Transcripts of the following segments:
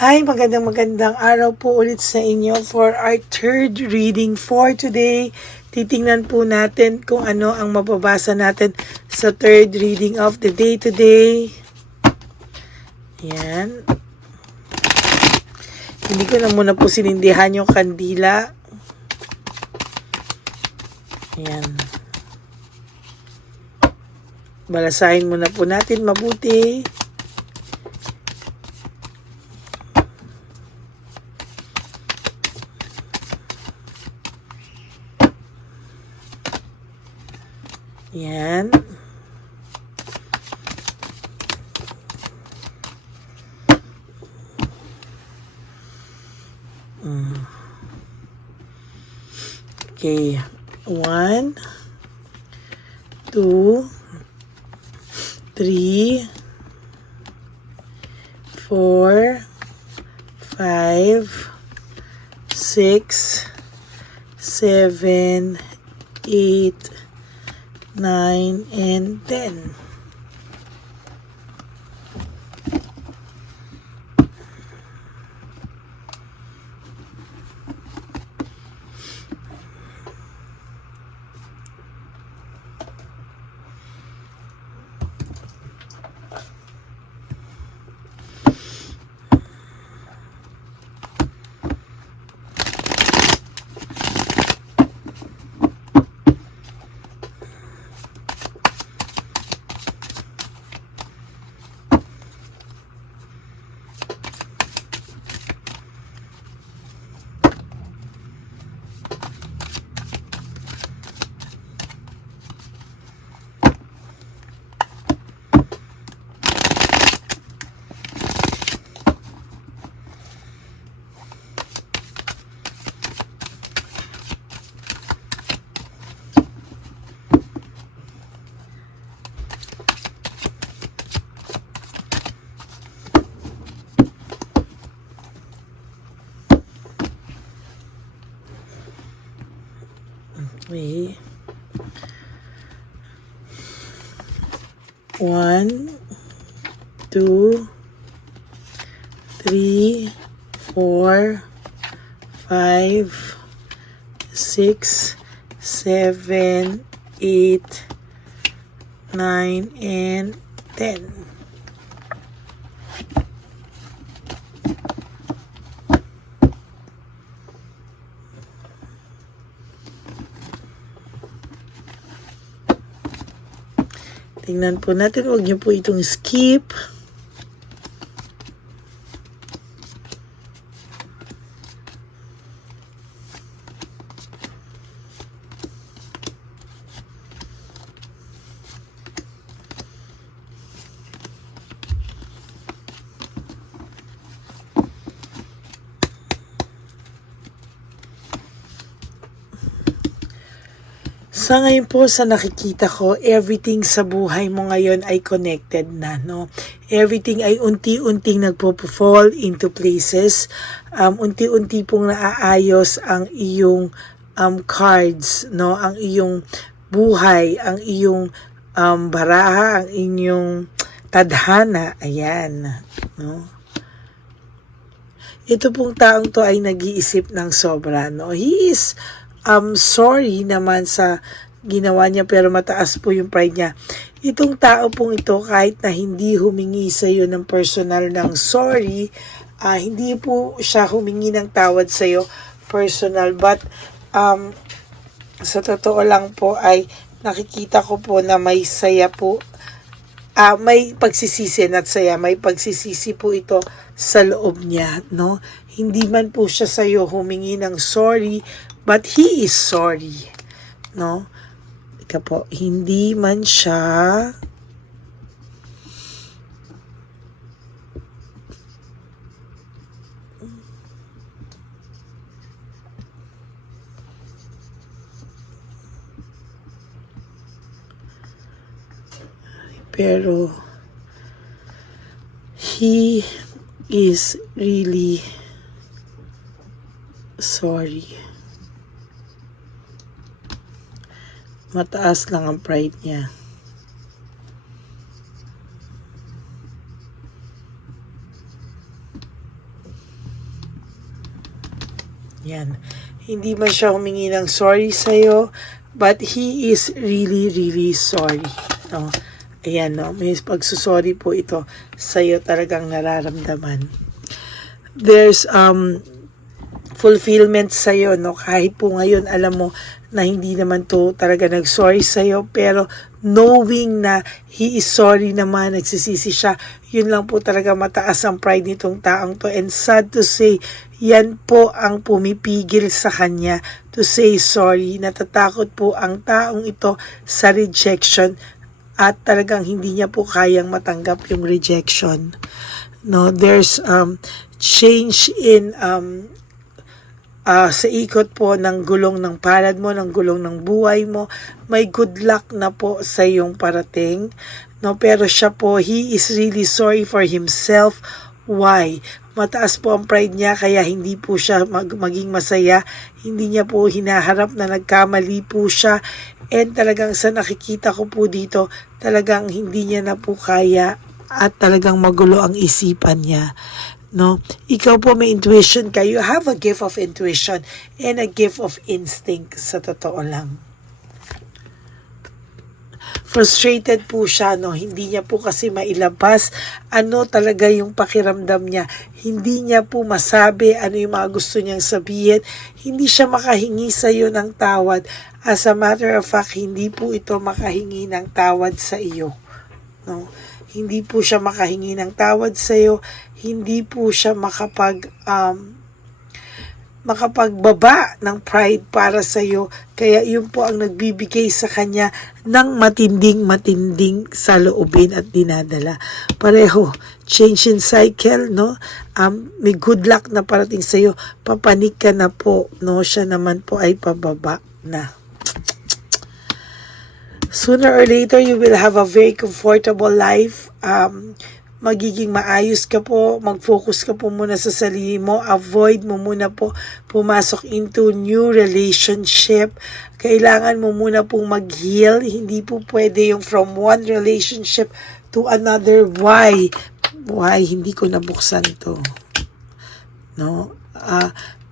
Hi, magandang araw po ulit sa inyo for our third reading for today. Titingnan po natin kung ano ang mababasa natin sa third reading of the day today. Yan. Hindi ko na muna po sinindihan yung kandila. Yan. Balasahin muna po natin mabuti. Yan. Okay. 1, 2, 3, 4, 5, 6, 7, 8, 9, and 10. Okay. 1, 2, 3, 4, 5, 6, 7, 8, 9, and 10. Tingnan po natin, huwag niyo po itong skip. Sa ngayon po, sa nakikita ko, everything sa buhay mo ngayon ay connected na, no? Everything ay unti-unting nagpo-fall into places. Unti-unti pong naaayos ang iyong cards, no? Ang iyong buhay, ang iyong baraha, ang inyong tadhana. Ayan, no? Ito pong taong to ay nag-iisip ng sobra, no? He is sorry naman sa ginawa niya, pero mataas po yung pride niya. Itong tao pong ito, kahit na hindi humingi sa iyo ng personal ng sorry, hindi po siya humingi ng tawad sa iyo personal, but sa totoo lang po ay nakikita ko po na may saya po, may pagsisisi at saya, may pagsisisi po ito sa loob niya, no? Hindi man po siya sa iyo humingi ng sorry, but he is sorry, no? Ika po, hindi man siya pero he is really sorry. Mataas lang ang pride niya. Yan. Hindi man siya humingi ng sorry sa'yo, but he is really, really sorry. No? Ayan, no? May pagsusorry po ito sa'yo talagang nararamdaman. There's fulfillment sa'yo, no? Kahit po ngayon, alam mo na hindi naman to talaga nag-sorry sa'yo, pero knowing na he is sorry naman, nagsisisi siya, yun lang po talaga mataas ang pride nitong taong to. And sad to say, yan po ang pumipigil sa kanya to say sorry. Natatakot po ang taong ito sa rejection at talagang hindi niya po kayang matanggap yung rejection. No, there's change in sa ikot po ng gulong ng palad mo, ng gulong ng buhay mo. May good luck na po sa iyong parating. No, pero siya po, he is really sorry for himself. Why? Mataas po ang pride niya kaya hindi po siya maging masaya. Hindi niya po hinaharap na nagkamali po siya. And talagang sa nakikita ko po dito, talagang hindi niya na po kaya at talagang magulo ang isipan niya. No, ikaw po may intuition ka. You have a gift of intuition and a gift of instinct, sa totoo lang. Frustrated po siya, no? Hindi niya po kasi mailabas ano talaga yung pakiramdam niya. Hindi niya po masabi ano yung mga gusto niyang sabihin. Hindi siya makahingi sa iyo ng tawad. As a matter of fact, hindi po ito makahingi ng tawad sa iyo. No? Hindi po siya makahingi ng tawad sa iyo. Hindi po siya makapagbaba ng pride para sa iyo. Kaya yun po ang nagbibigay sa kanya ng matinding saloobin at dinadala. Pareho, change in cycle, no? May good luck na parating sa iyo. Papanik ka na po, no? Siya naman po ay pababa na. Sooner or later, you will have a very comfortable life. Magiging maayos ka po, mag-focus ka po muna sa sarili mo, avoid mo muna po pumasok into new relationship. Kailangan mo muna pong mag-heal, hindi po pwede yung from one relationship to another. Why? Hindi ko nabuksan to. No?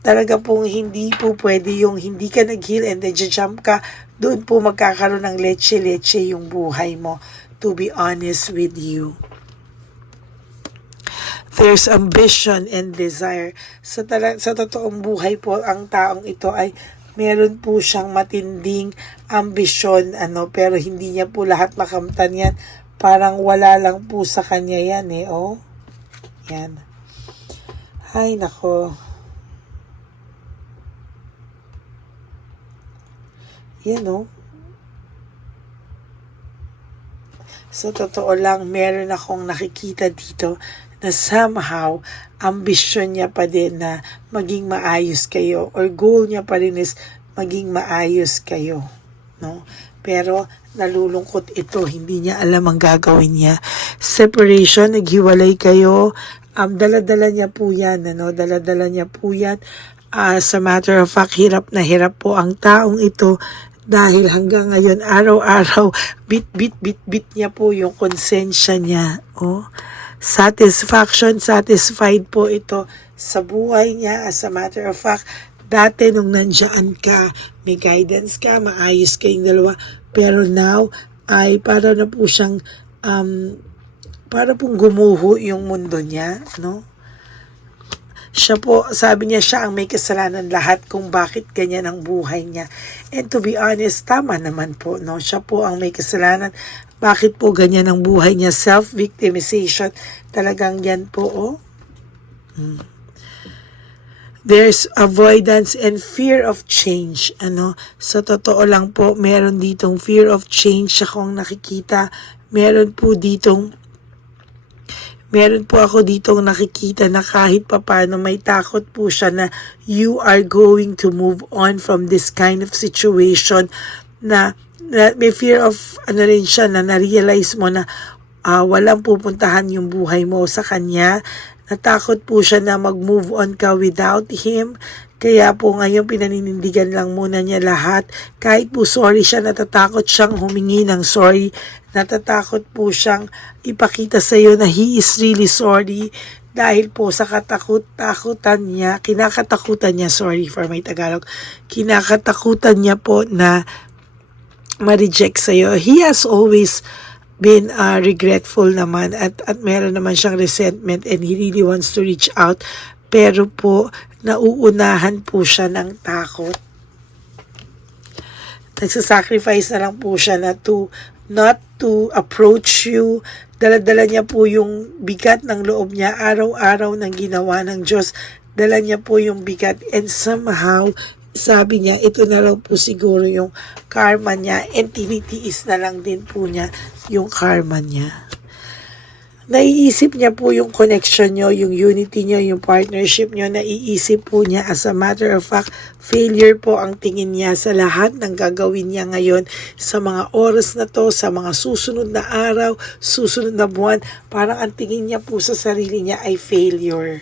Talaga pong hindi po pwede yung hindi ka nag-heal and then jump ka, doon po magkakaroon ng leche-leche yung buhay mo, to be honest with you. There's ambition and desire. Sa totoong buhay po, ang taong ito ay meron po siyang matinding ambisyon, pero hindi niya po lahat makamtan yan. Parang wala lang po sa kanya yan oh. Yan. Ay, nako. Yan Sa totoo lang, meron akong nakikita dito na somehow, ambisyon niya pa din na maging maayos kayo or goal niya pa rin is maging maayos kayo. No? Pero nalulungkot ito, hindi niya alam ang gagawin niya. Separation, naghiwalay kayo, dala-dala niya po yan. Dala-dala niya po yan. As a matter of fact, hirap na hirap po ang taong ito dahil hanggang ngayon, araw-araw, bit niya po yung konsensya niya. Satisfied po ito sa buhay niya. As a matter of fact, dati nung nandiyan ka, may guidance ka, maayos kayong dalawa, pero now, ay para na po siyang, para pong gumuho yung mundo niya, no? Siya po, sabi niya siya ang may kasalanan lahat kung bakit ganyan ang buhay niya. And to be honest, tama naman po, no? Siya po ang may kasalanan. Bakit po ganyan ang buhay niya? Self-victimization. Talagang yan po, There's avoidance and fear of change. Sa totoo lang po, meron ditong fear of change akong nakikita. Meron po ako ditong nakikita na kahit papano may takot po siya na you are going to move on from this kind of situation na may fear of rin siya na na-realize mo na walang pupuntahan yung buhay mo sa kanya. Natakot po siya na mag-move on ka without him. Kaya po ngayon pinaninindigan lang muna niya lahat. Kahit po sorry siya, natatakot siyang humingi ng sorry. Natatakot po siyang ipakita sa iyo na he is really sorry. dahil po sa kinakatakutan niya, sorry for my Tagalog, kinakatakutan niya po na ma-reject sa'yo. He has always been regretful naman at meron naman siyang resentment and he really wants to reach out. Pero po, nauunahan po siya ng takot. Nagsasacrifice na lang po siya na not to approach you. Dala-dala niya po yung bigat ng loob niya, araw-araw ng ginawa ng Diyos. Dala niya po yung bigat and somehow, sabi niya, ito na lang po siguro yung karma niya and tinitiis na lang din po niya yung karma niya. Naiisip niya po yung connection nyo, yung unity nyo, yung partnership nyo. Naiisip po niya, as a matter of fact, failure po ang tingin niya sa lahat ng gagawin niya ngayon, sa mga oras na to, sa mga susunod na araw, susunod na buwan. Parang ang tingin niya po sa sarili niya ay failure.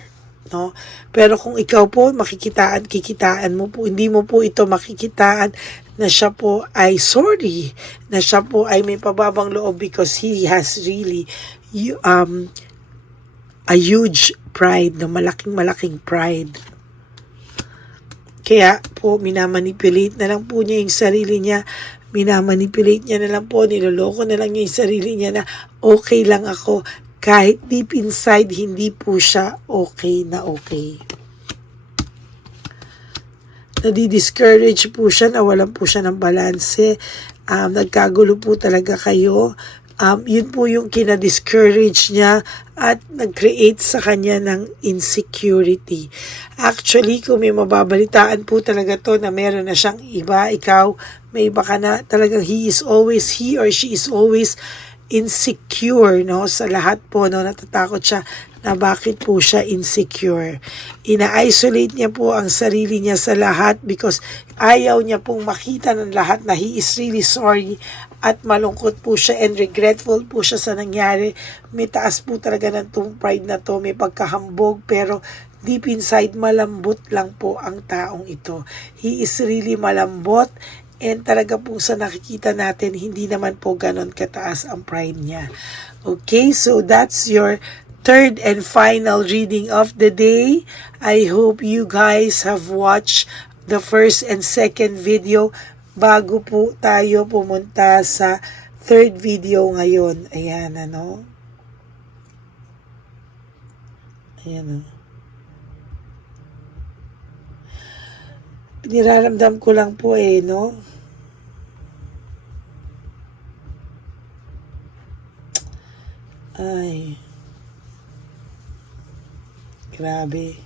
No? Pero kung ikaw po kikitaan mo po, hindi mo po ito makikitaan na siya po ay sorry, na siya po ay may pababang loob because he has really a huge pride, na malaking pride. Kaya po minamanipulate na lang po niya yung sarili niya, minamanipulate niya na lang po, niloloko na lang niya yung sarili niya na okay lang ako, kahit deep inside hindi po siya okay na okay. Nadi-discourage po siya, nawalan po siya ng balanse, nagkagulo po talaga kayo. Yun po yung kina-discourage niya at nag-create sa kanya ng insecurity. Actually, kung may mababalitaan po talaga to na meron na siyang iba, ikaw, may iba ka na, talagang he or she is always insecure, no? Sa lahat po, no? Natatakot siya na bakit po siya insecure. Ina-isolate niya po ang sarili niya sa lahat because ayaw niya pong makita ng lahat na he is really sorry at malungkot po siya and regretful po siya sa nangyari. May taas po talaga ng tong pride na to, may pagkahambog, pero deep inside malambot lang po ang taong ito. He is really malambot. And talaga po sa nakikita natin, hindi naman po ganon kataas ang pride niya. Okay, so that's your third and final reading of the day. I hope you guys have watched the first and second video bago po tayo pumunta sa third video ngayon. Ayan, ano? Ayan, niraramdam ko lang po no? Ay. Grabe.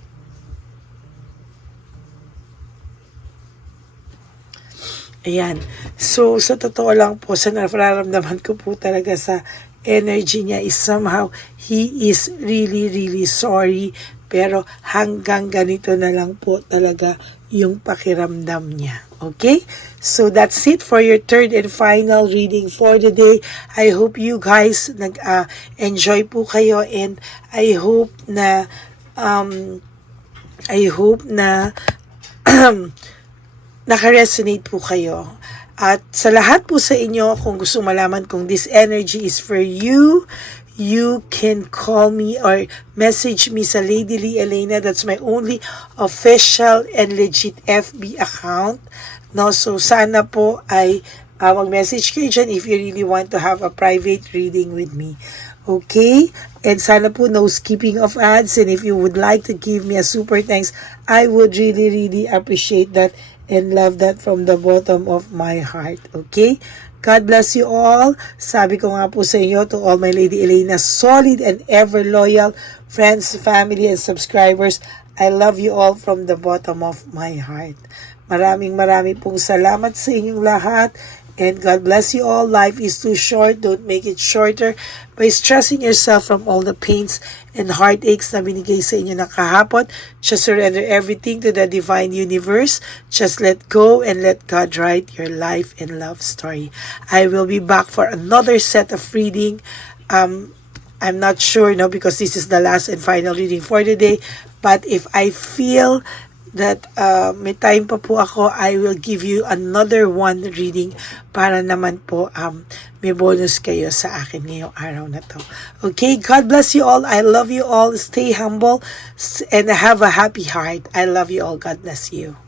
Ayan. So, sa totoo lang po, sa nararamdaman ko po talaga sa energy niya is somehow, he is really sorry. Pero hanggang ganito na lang po talaga yung pakiramdam niya. Okay? So that's it for your third and final reading for the day. I hope you guys enjoy po kayo and I hope na naka-resonate po kayo. At sa lahat po sa inyo, kung gusto malaman kung this energy is for you, you can call me or message me sa Lady Lee Elena. That's my only official and legit FB account. No, so sana po ay mag-message kayo dyan if you really want to have a private reading with me. Okay? And sana po no skipping of ads. And if you would like to give me a super thanks, I would really appreciate that and love that from the bottom of my heart. Okay? God bless you all. Sabi ko nga po sa inyo, to all my Lady Elena, solid and ever loyal friends, family, and subscribers, I love you all from the bottom of my heart. Maraming pong salamat sa inyong lahat. And God bless you all. Life is too short. Don't make it shorter by stressing yourself from all the pains and heartaches na binigay sa inyo ng kahapon. Just surrender everything to the divine universe. Just let go and let God write your life and love story. I will be back for another set of reading. I'm not sure, because this is the last and final reading for the day. But if I feel that may time pa po ako, I will give you another one reading para naman po may bonus kayo sa akin ngayong araw na to. Okay, God bless you all. I love you all. Stay humble and have a happy heart. I love you all. God bless you.